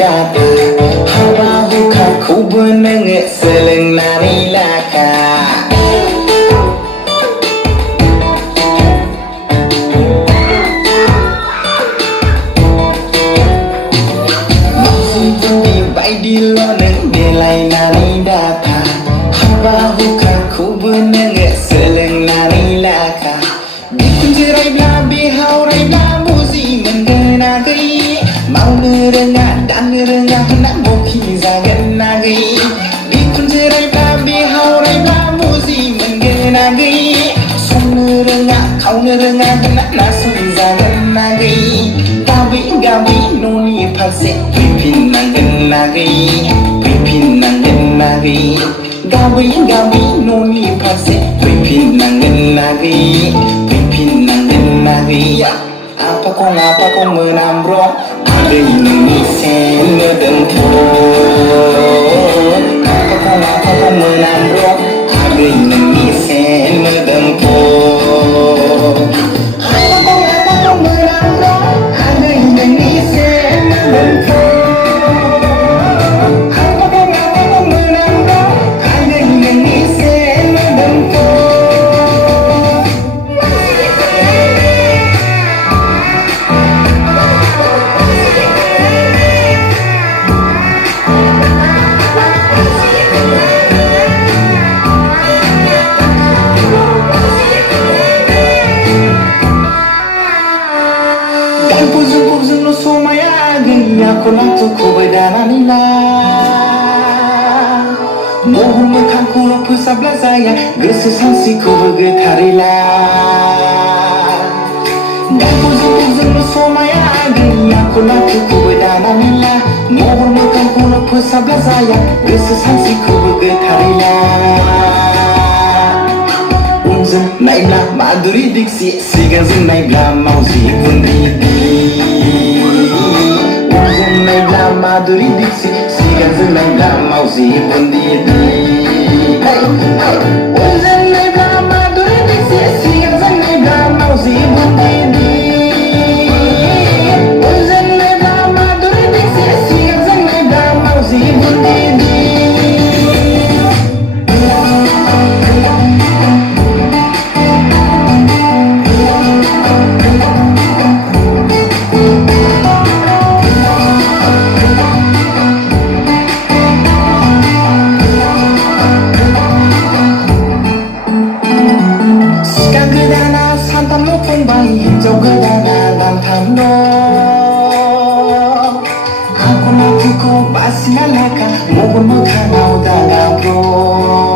data Haba buka kubu nenge seleng nari laka Masih tinggi baik di lo neng belai nari data Haba buka kubu nenge seleng nari laka Bikunjirai bla bihaurai bla muzi mengenagai Mau ngerengah dan ngerengah hendak moki zagen nagai Bikunjirai bla bihaurai bla muzi mengenagai Song ngerengah kau ngerengah hendak nasu zagen nagai Gabi noni pase pipin nanggen nagai Pipin nanggen nagai Gabi noni pase pipin nanggen nagai Pipin nanggen nagai Apa kau menambrong Ada ini sen ngedempur Apa kau menambrong Ada ini sen ngedempur Apa kau menambrong Ada ini sen ngedempur Apa kau menambrong Ada ini sen ngedempur Dan puzung lo somaya gini aku lantuk ku berdananila Mohu mekanku lo pusabla saya Gesusansi ku bergetarila Dan puzung lo somaya gini aku lantuk ku berdananila Mohu mekanku lo pusabla saya Gesusansi ku bergetarila Unzun naibla maduri diksi Sigazun naibla mauzi bundidi Unzun naibla maduri diksi Sigazun naibla mauzi bundidi Unzun naibla maduri diksi Sigazun naibla mauzi bundidi Unzun naibla maduri diksi Sigazun naibla mauzi bundidi Hijau gedana lantam do Aku nanti ku basi alaka Mohon makanau dalam bro